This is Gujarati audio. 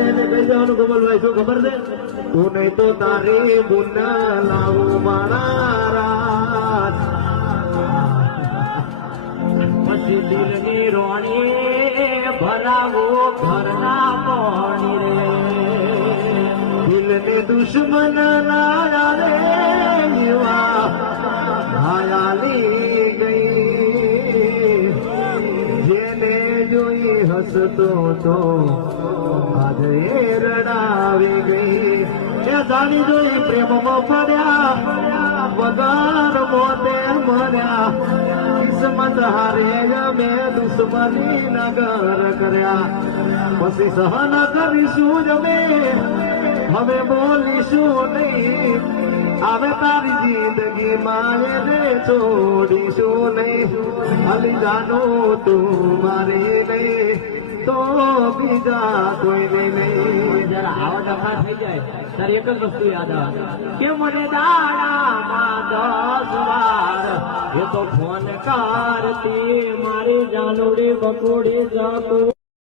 એને ખબર છે તું નહીં તો તારી બુન લાવું મારા પછી દિલની રોણી ભરાવો ઘરના પાણી રે દિલને દુશ્મન ના હાયાલી ગઈ જેને જોઈ હસતો તો એ રડાવી ગઈ. એ દાણી જોઈ પ્રેમમાં પડ્યા વગર મોતે મર્યા. કિસ્મત હારે મેં દુશ્મની નગર કર્યા. પછી સહન કરીશું જ અમે. હવે બોલીશું નહીં. હવે તારી જિંદગી મારે છોડીશું નહીં. અલી જાનો તું મારી તો બીજા કોઈ નહીં. જરા આવા ડખા થઈ જાય. ત્યારે એક જ વસ્તુ યાદ આવે. કે મને દાડામાં દસ એ તો ફોન કાર, તું મારી જાનુડી બકોડી જાતો